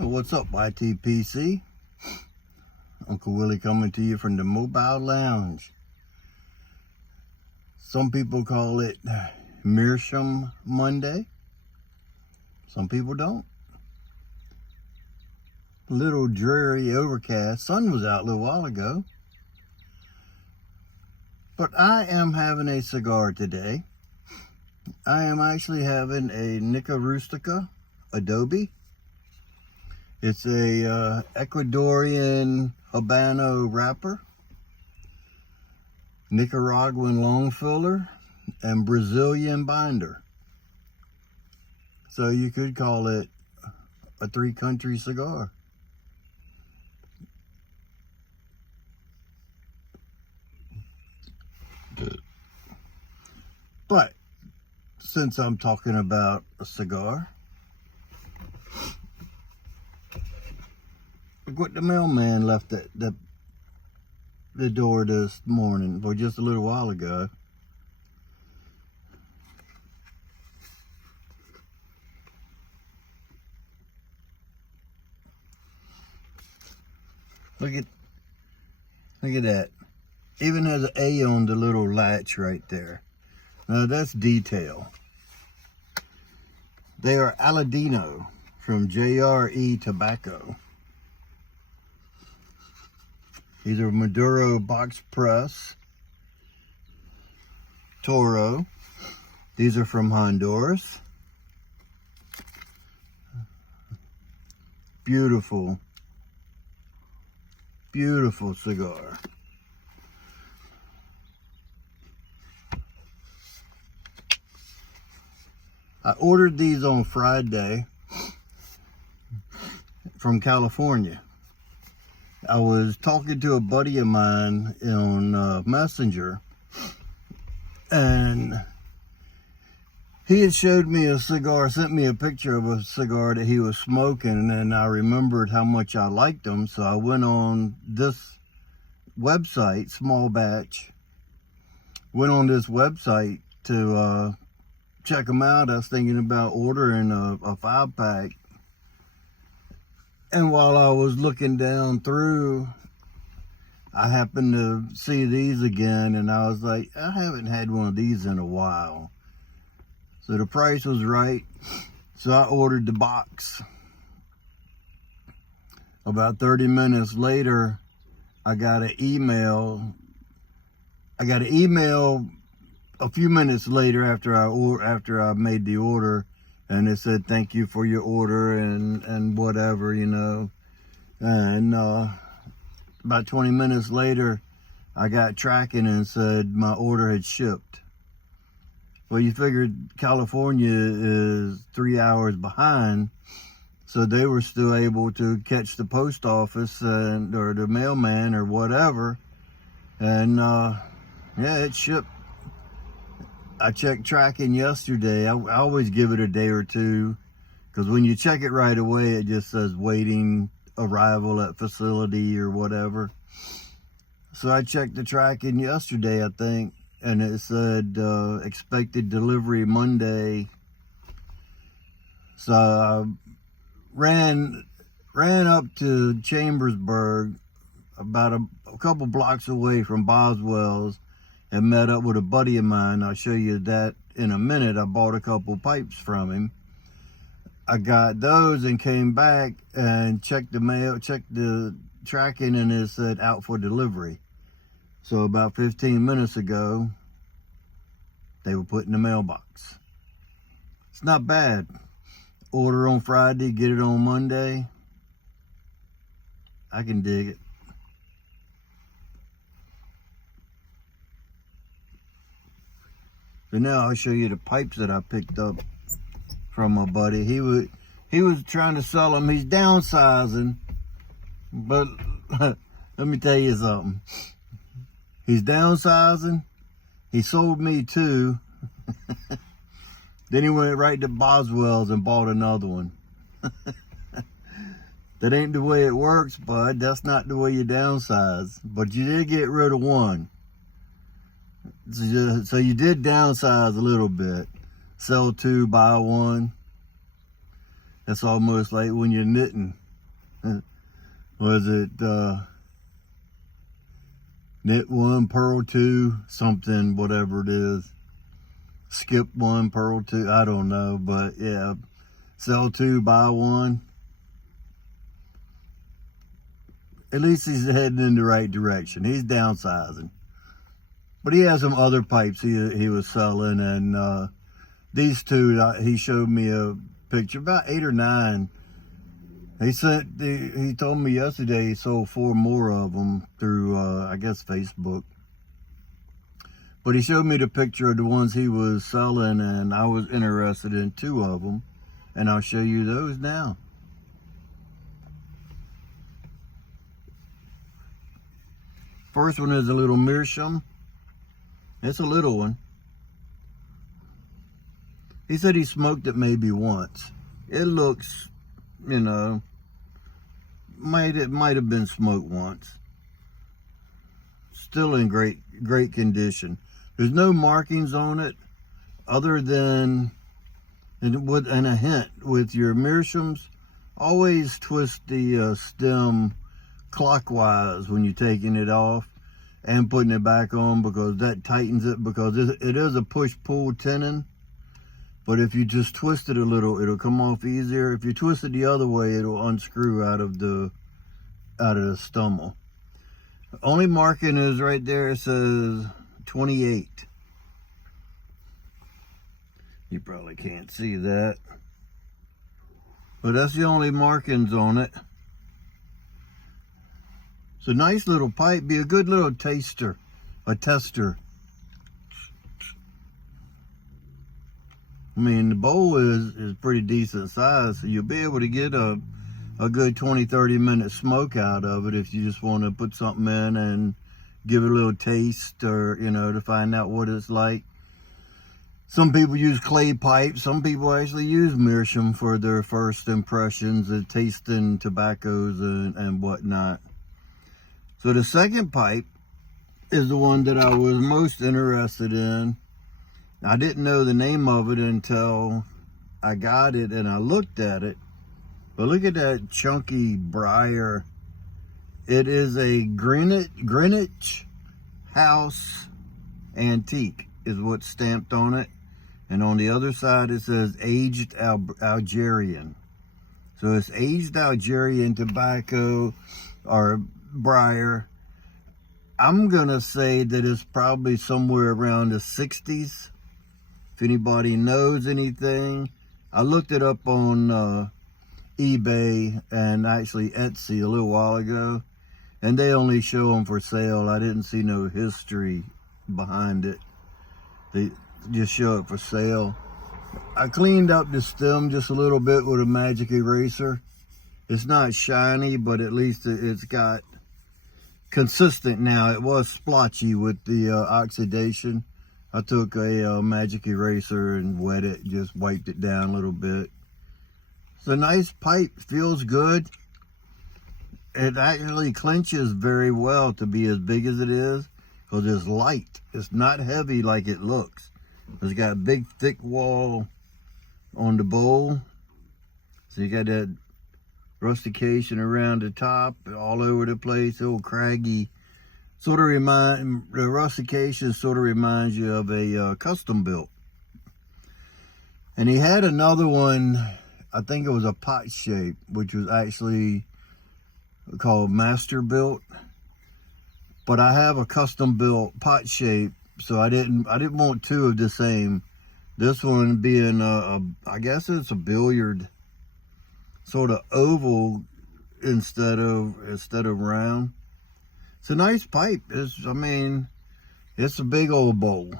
What's up, YTPC? Uncle Willie coming to you from the Mobile Lounge. Some people call it Meerschaum Monday. Some people don't. A little dreary, overcast. Sun was out a little while ago. But I am having a cigar today. I am actually having a Nica Rustica Adobe. It's a Ecuadorian Habano wrapper, Nicaraguan long filler, and Brazilian binder. So you could call it a three-country cigar. But since I'm talking about a cigar, look what the mailman left at the door this morning, or just a little while ago. Look at that. Even has an A on the little latch right there. Now that's detail. They are Aladino from JRE Tobacco. These are Maduro box press, Toro. These are from Honduras. Beautiful, beautiful cigar. I ordered these on Friday from California. I was talking to a buddy of mine on Messenger, and he had showed me a cigar, sent me a picture of a cigar that he was smoking, and I remembered how much I liked them, so I went on this website, Small Batch, went on this website to check them out. I was thinking about ordering a 5-pack. And while I was looking down through, I happened to see these again, and I was like, I haven't had one of these in a while. So the price was right, so I ordered the box. About 30 minutes later, I got an email. A few minutes later after I made the order, and it said, thank you for your order and whatever, you know. And about 20 minutes later, I got tracking and said my order had shipped. Well, you figured California is 3 hours behind, so they were still able to catch the post office or the mailman or whatever. And yeah, it shipped. I checked tracking yesterday. I always give it a day or two, because when you check it right away, it just says waiting arrival at facility or whatever. So I checked the tracking yesterday, I think, and it said expected delivery Monday. So I ran up to Chambersburg, about a couple blocks away from Boswells, and met up with a buddy of mine. I'll show you that in a minute. I bought a couple pipes from him. I got those and came back and checked the mail, checked the tracking, and it said out for delivery. So about 15 minutes ago, they were put in the mailbox. It's not bad. Order on Friday, get it on Monday. I can dig it. So now I'll show you the pipes that I picked up from my buddy. He was trying to sell them. He's downsizing, but let me tell you something. He's downsizing. He sold me 2. Then he went right to Boswells and bought another one. That ain't the way it works, bud. That's not the way you downsize. But you did get rid of one. So you did downsize a little bit. Sell 2, buy 1. That's almost like when you're knitting. Was it knit 1, purl 2, something, whatever it is. Skip 1, purl 2, I don't know, but yeah, sell 2, buy 1. At least he's heading in the right direction. He's downsizing. But he has some other pipes he was selling, and these two, he showed me a picture, about 8 or 9. He told me yesterday he sold 4 more of them through, I guess, Facebook. But he showed me the picture of the ones he was selling, and I was interested in 2 of them. And I'll show you those now. First one is a little meerschaum. It's a little one. He said he smoked it maybe once. It looks, you know, it might have been smoked once. Still in great condition. There's no markings on it other than, and a hint with your meerschaums, always twist the stem clockwise when you're taking it off and putting it back on, because that tightens it, because it is a push-pull tenon. But if you just twist it a little, it'll come off easier. If you twist it the other way, it'll unscrew out of the stummel. The only marking is right there. It says 28. You probably can't see that, but that's the only markings on it. It's a nice little pipe. Be a good little tester. I mean, the bowl is pretty decent size, so you'll be able to get a good 20-30 minute smoke out of it if you just want to put something in and give it a little taste, or, you know, to find out what it's like. Some people use clay pipes. Some people actually use meerschaum for their first impressions of tasting tobaccos and whatnot. So the second pipe is the one that I was most interested in. I didn't know the name of it until I got it and I looked at it. But look at that chunky briar. It is a Greenwich House Antique is what's stamped on it. And on the other side it says aged Algerian. So it's aged Algerian tobacco or briar. I'm gonna say that it's probably somewhere around the 60s. If anybody knows anything, I looked it up on eBay and actually Etsy a little while ago, and they only show them for sale. I didn't see no history behind it. They just show it for sale. I cleaned up the stem just a little bit with a magic eraser. It's not shiny, but at least it's got consistent now. It was splotchy with the oxidation. I took a magic eraser and wet it, just wiped it down a little bit. It's a nice pipe, feels good. It actually clenches very well to be as big as it is, because it's light. It's not heavy like it looks. It's got a big thick wall on the bowl. So you got that rustication around the top, all over the place, old craggy. The rustication sort of reminds you of a custom built. And he had another one, I think it was a pot shape, which was actually called master built. But I have a custom built pot shape, so I didn't want 2 of the same. This one being I guess it's a billiard sort of oval instead of round. It's a nice pipe. It's a big old bowl.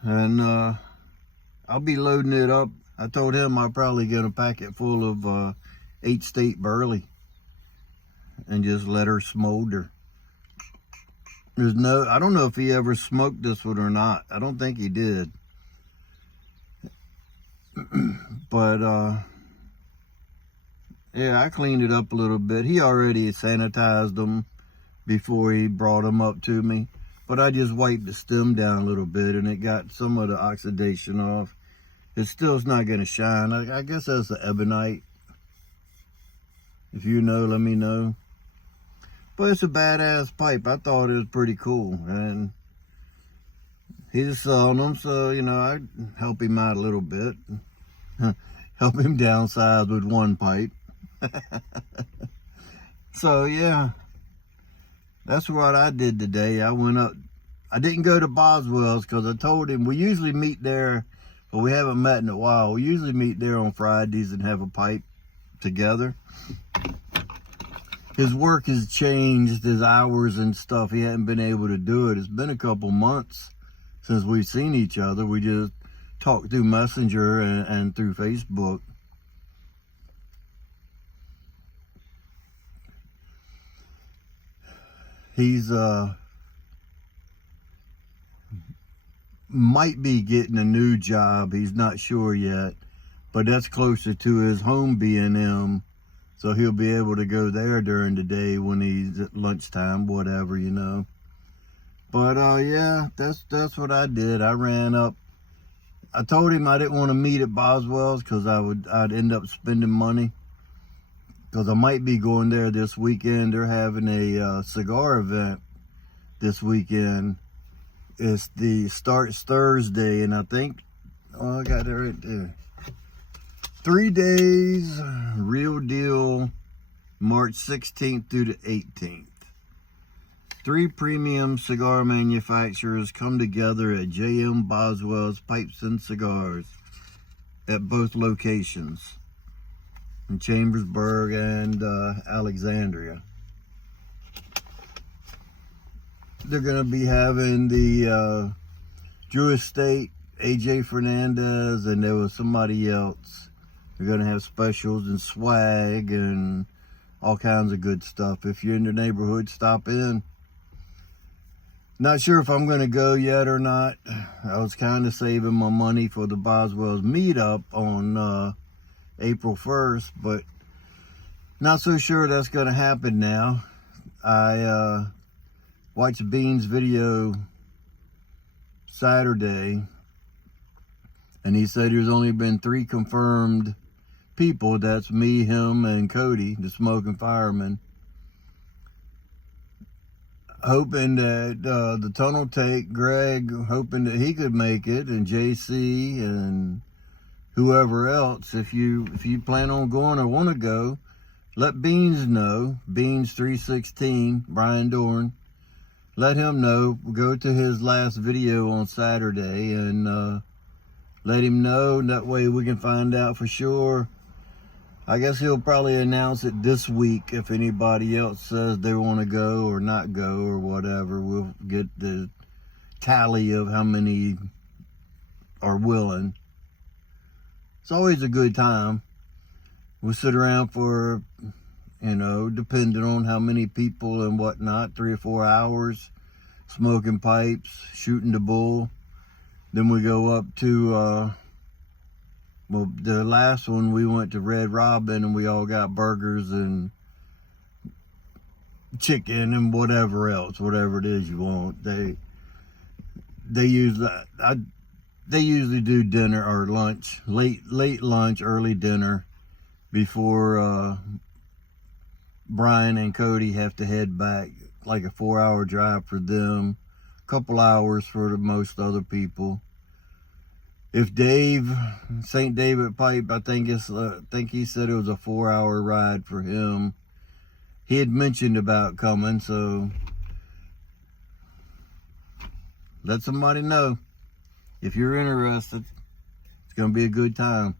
And I'll be loading it up. I told him I'll probably get a packet full of 8 state burley and just let her smolder. I don't know if he ever smoked this one or not. I don't think he did. But yeah, I cleaned it up a little bit. He already sanitized them before he brought them up to me. But I just wiped the stem down a little bit, and it got some of the oxidation off. It still's not going to shine. I guess that's the ebonite. If you know, let me know. But it's a badass pipe. I thought it was pretty cool. And he's selling them, so, you know, I'd help him out a little bit. Help him downsize with one pipe. So, yeah. That's what I did today. I went up. I didn't go to Boswells because I told him we usually meet there, but we haven't met in a while. We usually meet there on Fridays and have a pipe together. His work has changed, his hours and stuff. He hadn't been able to do it. It's been a couple months since we've seen each other. We just talked through Messenger and through Facebook. He's might be getting a new job. He's not sure yet, but that's closer to his home B&M, so he'll be able to go there during the day when he's at lunchtime, whatever, you know. But yeah, that's what I did. I ran up. I told him I didn't want to meet at Boswells because I'd end up spending money, because I might be going there this weekend. They're having a cigar event this weekend. Starts Thursday, and I think, oh, I got it right there. 3 days, real deal, March 16th through the 18th. 3 premium cigar manufacturers come together at J.M. Boswell's Pipes and Cigars at both locations, in Chambersburg and Alexandria. They're going to be having the Drew Estate, AJ Fernandez, and there was somebody else. They're going to have specials and swag and all kinds of good stuff. If you're in the neighborhood, stop in. Not sure if I'm going to go yet or not. I was kind of saving my money for the Boswells meetup on April 1st, but not so sure that's going to happen now. I watched Bean's video Saturday, and he said there's only been 3 confirmed people. That's me, him, and Cody, the smoking fireman. Hoping that the tunnel take, Greg, hoping that he could make it, and JC and whoever else. If you plan on going or want to go, let Beans know. Beans 316, Brian Dorn. Let him know. Go to his last video on Saturday and let him know. That way we can find out for sure. I guess he'll probably announce it this week. If anybody else says they want to go or not go or whatever, we'll get the tally of how many are willing. It's always a good time. We'll sit around for, you know, depending on how many people and whatnot, 3 or 4 hours, smoking pipes, shooting the bull. Then we go up to, well, the last one we went to Red Robin, and we all got burgers and chicken and whatever else, whatever it is you want. They usually do dinner or lunch, late lunch, early dinner, before Brian and Cody have to head back. Like a 4-hour drive for them, a couple hours for the most other people. If Dave, St. David Pipe, I think he said it was a 4-hour ride for him. He had mentioned about coming, so let somebody know. If you're interested, it's going to be a good time.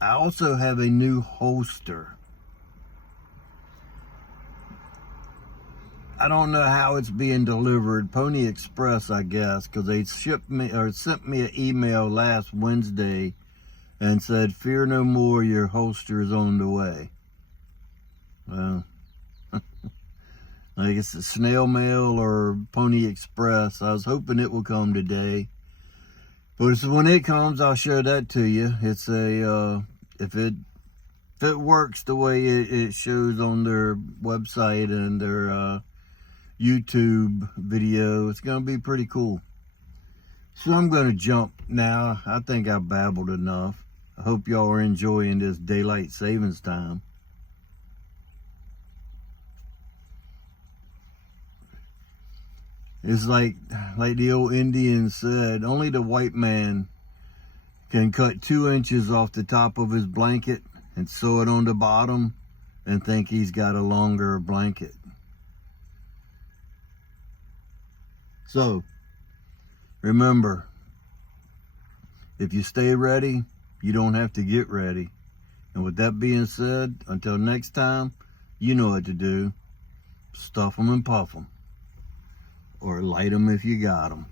I also have a new holster. I don't know how it's being delivered. Pony Express, I guess, because they shipped me or sent me an email last Wednesday and said, "Fear no more, your holster is on the way." Well, I guess it's snail mail or Pony Express. I was hoping it will come today. But when it comes, I'll show that to you. It's a, if it if it works the way it shows on their website and their YouTube video, it's going to be pretty cool. So I'm going to jump now. I think I babbled enough. I hope y'all are enjoying this daylight savings time. It's like the old Indians said, only the white man can cut 2 inches off the top of his blanket and sew it on the bottom and think he's got a longer blanket. So, remember, if you stay ready, you don't have to get ready. And with that being said, until next time, you know what to do. Stuff them and puff them. Or light them if you got them.